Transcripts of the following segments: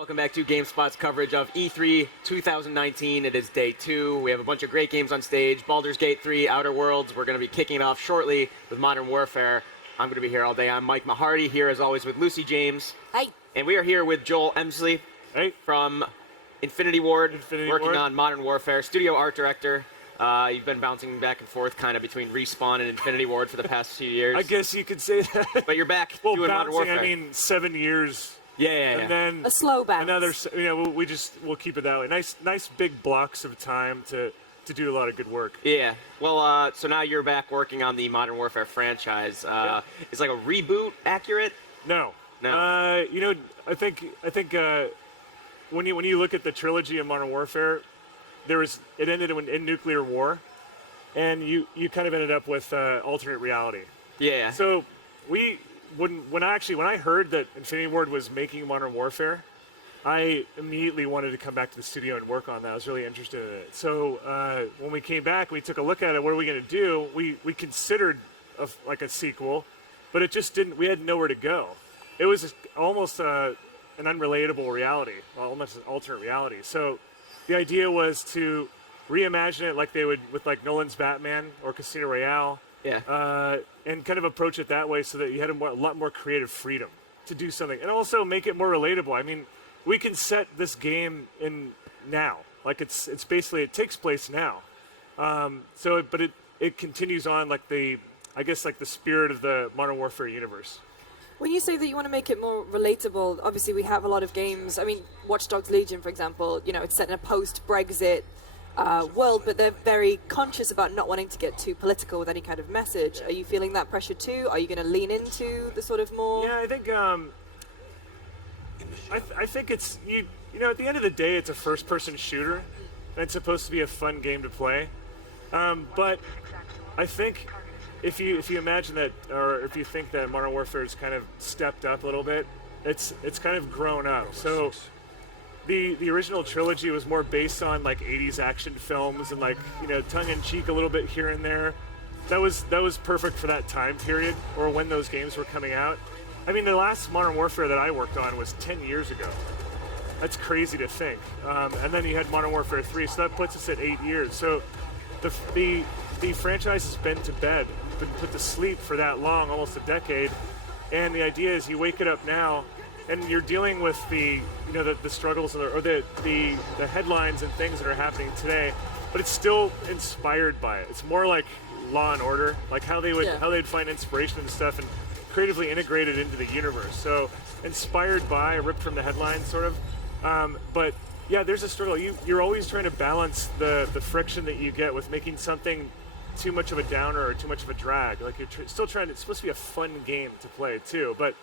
Welcome back to GameSpot's coverage of E3 2019. It is day 2. We have a bunch of great games on stage. Baldur's Gate 3, Outer Worlds. We're going to be kicking it off shortly with Modern Warfare. I'm going to be here all day. I'm Mike Mahardy, here as always with Lucy James. Hi. And we are here with Joel Emslie from Infinity Ward, working on Modern Warfare, studio art director. You've been bouncing back and forth kind of between Respawn and Infinity Ward for the past few years. I guess you could say that. But you're back well, doing bouncing, Modern Warfare. I mean, 7 years. Yeah. And then a slow bounce. Another, we'll keep it that way. Nice big blocks of time to do a lot of good work. Yeah. Well, so now you're back working on the Modern Warfare franchise. Is like a reboot accurate? No. No. I think when you look at the trilogy of Modern Warfare, it ended in nuclear war, and you kind of ended up with alternate reality. Yeah. So when I heard that Infinity Ward was making Modern Warfare, I immediately wanted to come back to the studio and work on that. I was really interested in it. So when we came back, we took a look at it. What are we going to do? We considered a sequel, but it just didn't. We had nowhere to go. It was almost an unrelatable reality, almost an alternate reality. So the idea was to reimagine it like they would with like Nolan's Batman or Casino Royale. Yeah. And kind of approach it that way so that you had a lot more creative freedom to do something. And also make it more relatable. I mean, we can set this game in now. Like it's basically, it takes place now. But it continues on like the spirit of the Modern Warfare universe. When you say that you want to make it more relatable, obviously we have a lot of games. I mean, Watch Dogs Legion, for example, it's set in a post-Brexit world, but they're very conscious about not wanting to get too political with any kind of message. Are you feeling that pressure too? Are you going to lean into the sort of more? Yeah, I think I think it's at the end of the day, it's a first-person shooter, and it's supposed to be a fun game to play. But I think if you imagine that, or if you think that Modern Warfare has kind of stepped up a little bit, it's kind of grown up. So. The original trilogy was more based on like 80s action films and like tongue-in-cheek a little bit here and there. That was perfect for that time period or when those games were coming out. I mean, the last Modern Warfare that I worked on was 10 years ago. That's crazy to think. And then you had Modern Warfare 3, so that puts us at 8 years. So the franchise has been put to sleep for that long, almost a decade. And the idea is you wake it up now. And you're dealing with the struggles or the headlines and things that are happening today, but it's still inspired by it. It's more like Law and Order, like how they'd find inspiration and stuff and creatively integrate it into the universe. So inspired by, ripped from the headlines, sort of. But yeah, there's a struggle. You're always trying to balance the friction that you get with making something too much of a downer or too much of a drag. Like you're still trying to. It's supposed to be a fun game to play too, but.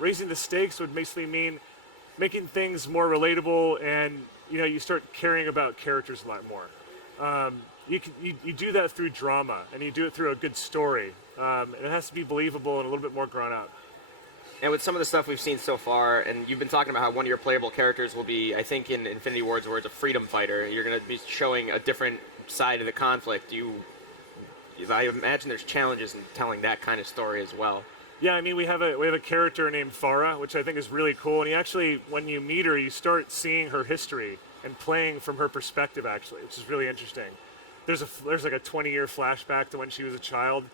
Raising the stakes would basically mean making things more relatable, and you start caring about characters a lot more. You do that through drama, and you do it through a good story. And it has to be believable and a little bit more grown up. And with some of the stuff we've seen so far, and you've been talking about how one of your playable characters will be, I think in Infinity Ward's words, a freedom fighter. You're going to be showing a different side of the conflict. I imagine there's challenges in telling that kind of story as well. Yeah, I mean, we have a character named Farah, which I think is really cool. And you actually, when you meet her, you start seeing her history and playing from her perspective, actually, which is really interesting. There's like a 20-year flashback to when she was a child,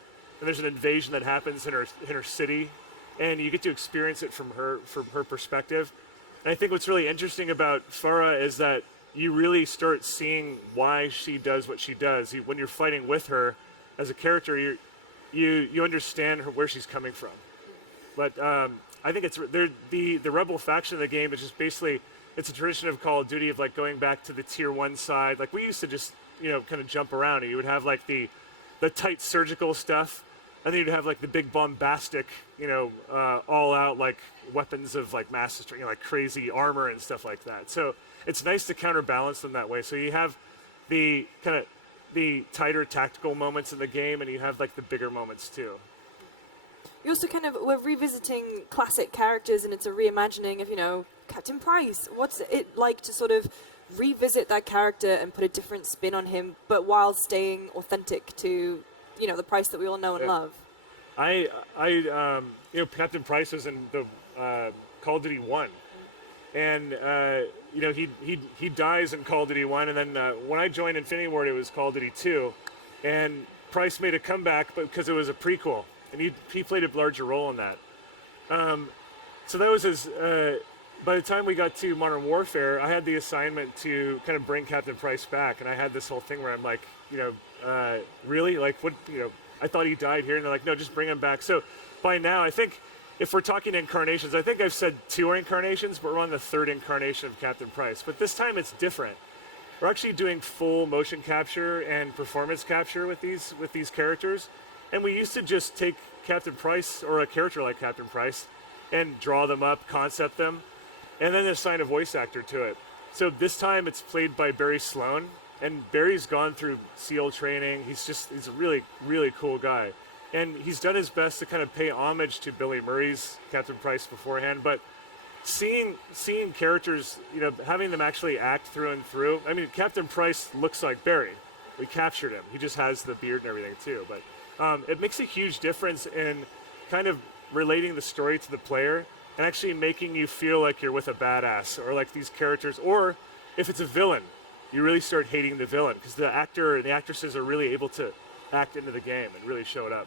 and there's an invasion that happens in her city, and you get to experience it from her perspective. And I think what's really interesting about Farah is that you really start seeing why she does what she does. When you're fighting with her as a character, you understand where she's coming from. But I think it's the Rebel faction of the game is just basically, it's a tradition of Call of Duty of like going back to the tier 1 side. Like we used to just kind of jump around, and you would have like the tight surgical stuff, and then you'd have like the big bombastic all out like weapons of like mass destruction, like crazy armor and stuff like that. So it's nice to counterbalance them that way. So you have the kind of the tighter tactical moments in the game, and you have like the bigger moments too. You also we're revisiting classic characters, and it's a reimagining of Captain Price. What's it like to sort of revisit that character and put a different spin on him, but while staying authentic to the Price that we all know and love? Captain Price was in the Call of Duty 1, and he dies in Call of Duty 1, and then when I joined Infinity Ward, it was Call of Duty 2, and Price made a comeback, but because it was a prequel, and he played a larger role in that. So that was his. By the time we got to Modern Warfare, I had the assignment to kind of bring Captain Price back, and I had this whole thing where I'm like, really, like what, I thought he died here, and they're like, no, just bring him back. So by now, I think if we're talking incarnations, I think I've said 2 incarnations, but we're on the 3rd incarnation of Captain Price. But this time it's different. We're actually doing full motion capture and performance capture with these characters, and we used to just take Captain Price or a character like Captain Price and draw them up, concept them, and then assign a voice actor to it. So this time it's played by Barry Sloan, and Barry's gone through SEAL training. He's a really, really cool guy. And he's done his best to kind of pay homage to Billy Murray's Captain Price beforehand, but seeing characters, having them actually act through and through. I mean, Captain Price looks like Barry. We captured him. He just has the beard and everything too. But it makes a huge difference in kind of relating the story to the player and actually making you feel like you're with a badass, or like these characters, or if it's a villain, you really start hating the villain because the actor and the actresses are really able to act into the game and really show it up.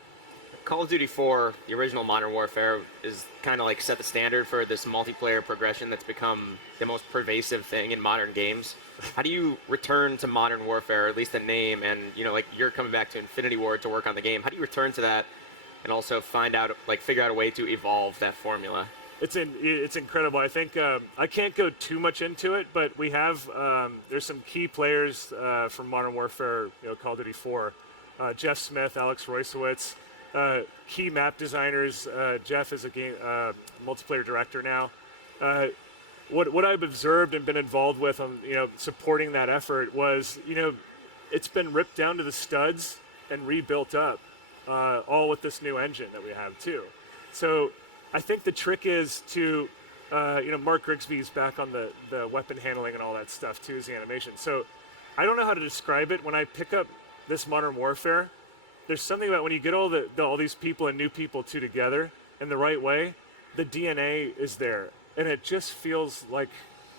Call of Duty 4, the original Modern Warfare, is kind of like set the standard for this multiplayer progression that's become the most pervasive thing in modern games. How do you return to Modern Warfare, at least the name, and like you're coming back to Infinity Ward to work on the game? How do you return to that and also figure out a way to evolve that formula? It's incredible. I think I can't go too much into it, but we have there's some key players from Modern Warfare, Call of Duty 4, Jeff Smith, Alex Roysowitz, key map designers. Jeff is a game multiplayer director now. What I've observed and been involved with on supporting that effort was it's been ripped down to the studs and rebuilt up, all with this new engine that we have too. So I think the trick is to, Mark Grigsby's back on the weapon handling and all that stuff too, as the animation. So I don't know how to describe it. When I pick up this Modern Warfare, there's something about when you get all these people and new people together in the right way, the DNA is there, and it just feels like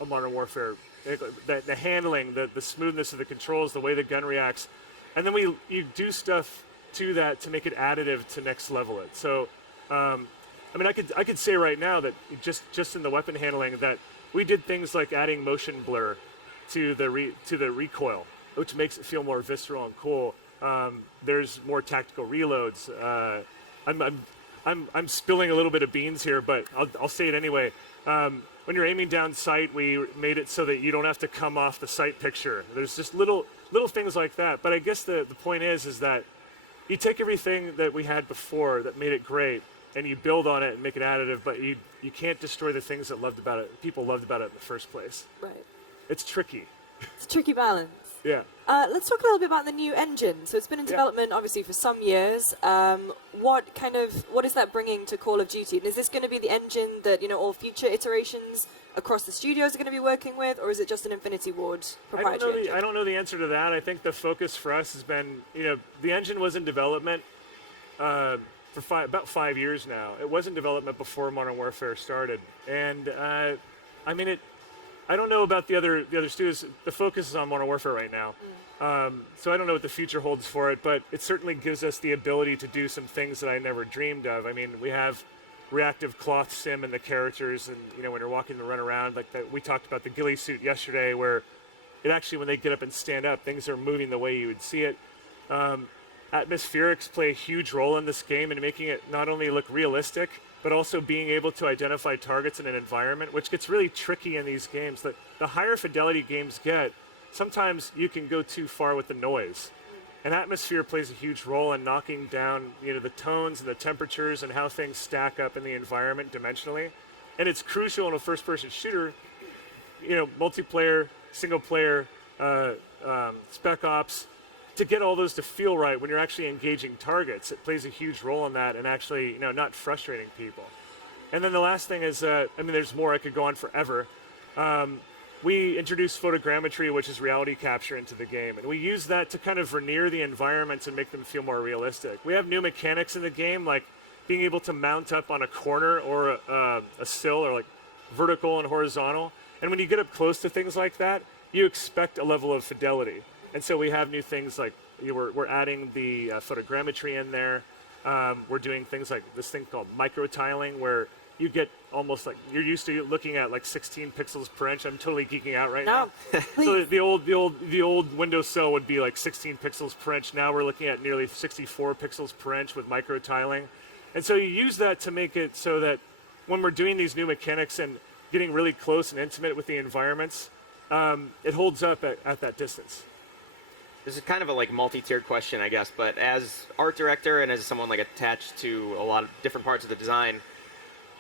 a Modern Warfare. The handling, the smoothness of the controls, the way the gun reacts, and then you do stuff to that to make it additive to next level it. So. I could say right now that just in the weapon handling that we did things like adding motion blur to the recoil, which makes it feel more visceral and cool. There's more tactical reloads. I'm spilling a little bit of beans here, but I'll say it anyway. When you're aiming down sight, we made it so that you don't have to come off the sight picture. There's just little things like that. But I guess the point is that you take everything that we had before that made it great, and you build on it and make it additive, but you can't destroy the things that people loved about it in the first place. Right. It's tricky. It's a tricky balance. Yeah. Let's talk a little bit about the new engine. So it's been in development, obviously, for some years. What is that bringing to Call of Duty? And is this going to be the engine that all future iterations across the studios are going to be working with, or is it just an Infinity Ward proprietary engine? I don't know the answer to that. I think the focus for us has been, the engine was in development for about 5 years now. It was in development before Modern Warfare started, and I don't know about the other studios. The focus is on Modern Warfare right now, so I don't know what the future holds for it. But it certainly gives us the ability to do some things that I never dreamed of. I mean, we have reactive cloth sim in the characters, and when you're walking and run around like that. We talked about the ghillie suit yesterday, where it actually, when they get up and stand up, things are moving the way you would see it. Atmospherics play a huge role in this game in making it not only look realistic, but also being able to identify targets in an environment, which gets really tricky in these games. The higher fidelity games get, sometimes you can go too far with the noise. And atmosphere plays a huge role in knocking down the tones and the temperatures and how things stack up in the environment dimensionally. And it's crucial in a first-person shooter, multiplayer, single player, spec ops, to get all those to feel right when you're actually engaging targets. It plays a huge role in that and actually, not frustrating people. And then the last thing is, there's more. I could go on forever. We introduced photogrammetry, which is reality capture, into the game. And we use that to kind of veneer the environments and make them feel more realistic. We have new mechanics in the game, like being able to mount up on a corner or a sill, or like vertical and horizontal. And when you get up close to things like that, you expect a level of fidelity. And so we have new things like we're adding the photogrammetry in there. We're doing things like this thing called micro tiling, where you get almost like you're used to looking at like 16 pixels per inch. I'm totally geeking out right now. So the old windowsill would be like 16 pixels per inch. Now we're looking at nearly 64 pixels per inch with micro tiling, and so you use that to make it so that when we're doing these new mechanics and getting really close and intimate with the environments, it holds up at that distance. This is kind of a like multi-tiered question, I guess, but as art director and as someone like attached to a lot of different parts of the design,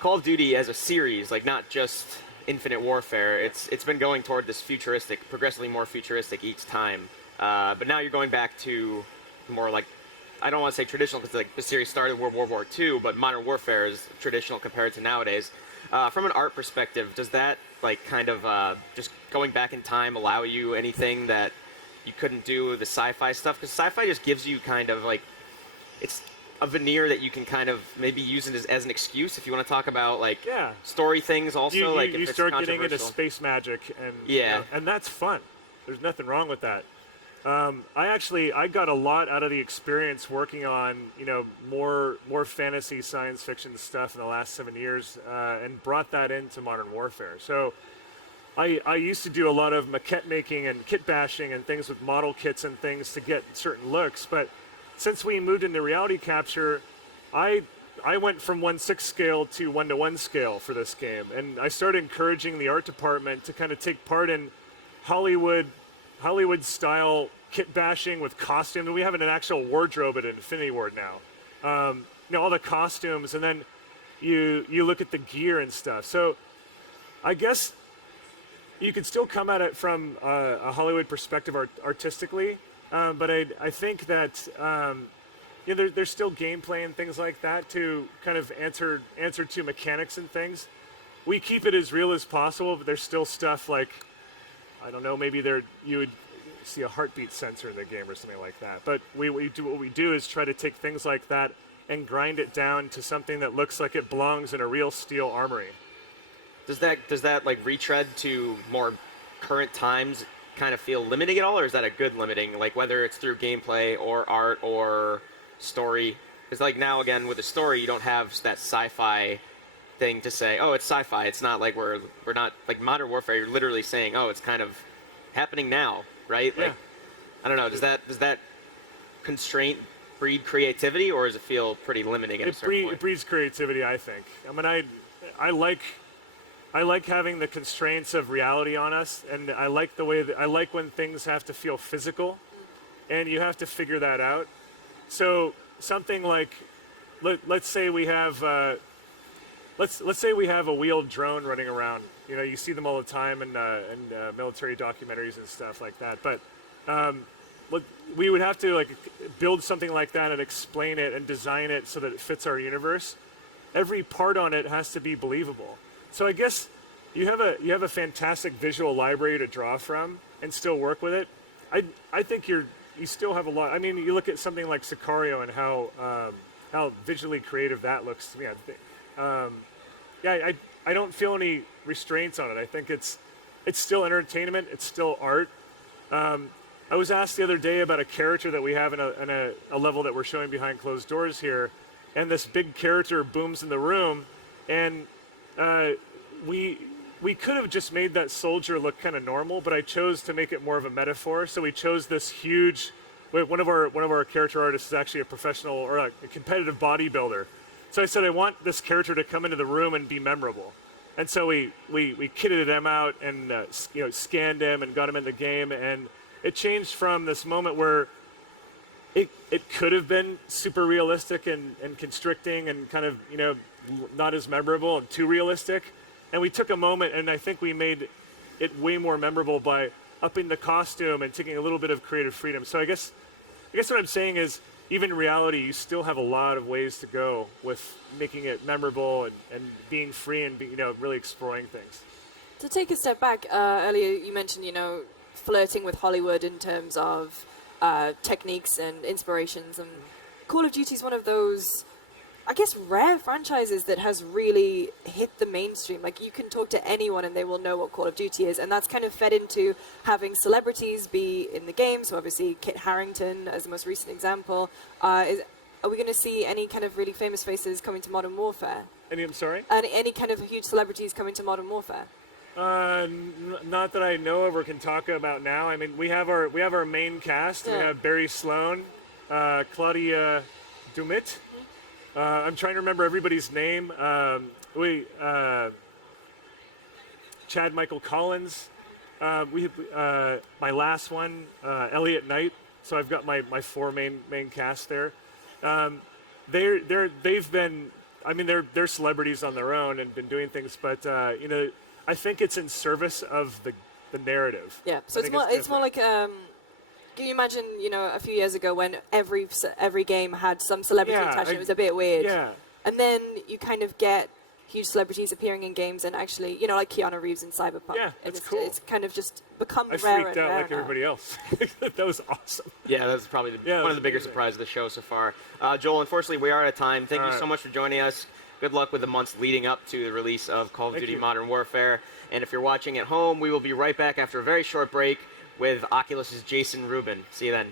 Call of Duty as a series, like not just Infinite Warfare, it's been going toward this futuristic, progressively more futuristic each time. But now you're going back to more like, I don't want to say traditional because like the series started in World War II, but Modern Warfare is traditional compared to nowadays. From an art perspective, does that like kind of just going back in time allow you anything that you couldn't do with the sci-fi stuff? Because sci-fi just gives you kind of like, it's a veneer that you can kind of maybe use it as an excuse if you want to talk about like story things also. You start getting into space magic and and that's fun. There's nothing wrong with that. I got a lot out of the experience working on more fantasy science fiction stuff in the last 7 years and brought that into Modern Warfare. So I used to do a lot of maquette making and kit bashing and things with model kits and things to get certain looks, but since we moved into reality capture, I went from 1/6 scale to 1:1 scale for this game, and I started encouraging the art department to kind of take part in Hollywood style kit bashing with costume. And we have an actual wardrobe at Infinity Ward now. All the costumes, and then you look at the gear and stuff. So I guess you could still come at it from a Hollywood perspective artistically. But I think that there's still gameplay and things like that to kind of answer to mechanics and things. We keep it as real as possible, but there's still stuff like, I don't know, maybe you would see a heartbeat sensor in the game or something like that. But what we do is try to take things like that and grind it down to something that looks like it belongs in a real steel armory. Does that like retread to more current times kind of feel limiting at all, or is that a good limiting, like whether it's through gameplay or art or story? Because like now again with the story you don't have that sci-fi thing to say, oh, it's sci-fi. It's not like we're not like Modern Warfare, you're literally saying, oh, it's kind of happening now, right? Yeah. Like I don't know, does that constraint breed creativity, or does it feel pretty limiting at a certain point? It breeds creativity, I think. I mean, I like having the constraints of reality on us, and I like the way that I like when things have to feel physical, and you have to figure that out. So something like, let's say we have let's say we have a wheeled drone running around. You see them all the time in military documentaries and stuff like that. But we would have to like build something like that and explain it and design it so that it fits our universe. Every part on it has to be believable. So I guess you have a fantastic visual library to draw from and still work with it. I think you still have a lot. I mean, you look at something like Sicario and how visually creative that looks to me. I don't feel any restraints on it. I think it's still entertainment. It's still art. I was asked the other day about a character that we have in a level that we're showing behind closed doors here, and this big character booms in the room, and we could have just made that soldier look kind of normal, but I chose to make it more of a metaphor. So we chose this huge. One of our character artists is actually a professional or a competitive bodybuilder. So I said I want this character to come into the room and be memorable. And so we kitted him out and scanned him and got him in the game, and it changed from this moment where it could have been super realistic and constricting and kind of not as memorable and too realistic. And we took a moment, and I think we made it way more memorable by upping the costume and taking a little bit of creative freedom. So I guess what I'm saying is, even in reality, you still have a lot of ways to go with making it memorable and being free and really exploring things. To take a step back, earlier you mentioned, flirting with Hollywood in terms of techniques and inspirations, and Call of Duty is one of those I guess, rare franchises that has really hit the mainstream. Like, you can talk to anyone and they will know what Call of Duty is, and that's kind of fed into having celebrities be in the game. So obviously Kit Harington as the most recent example. Are we going to see any kind of really famous faces coming to Modern Warfare? I'm sorry? Any kind of huge celebrities coming to Modern Warfare? Not that I know of or can talk about now. I mean, we have our main cast. Yeah. We have Barry Sloan, Claudia Dumit. I'm trying to remember everybody's name. Chad Michael Collins. My last one, Elliot Knight. So I've got my four main cast there. They've been. I mean, they're celebrities on their own and been doing things, but I think it's in service of the narrative. Yeah. So it's more like. Can you imagine, a few years ago when every game had some celebrity attached? It was a bit weird. Yeah. And then you kind of get huge celebrities appearing in games, and actually, like Keanu Reeves in Cyberpunk. Yeah, that's cool. It's kind of just become I rare freaked and out rare like now. everybody else. That was awesome. Yeah, that's probably one of the bigger surprises of the show so far. Joel, unfortunately, we are out of time. Thank you so much for joining us. Good luck with the months leading up to the release of Call of Duty Modern Warfare. And if you're watching at home, we will be right back after a very short break with Oculus's Jason Rubin. See you then.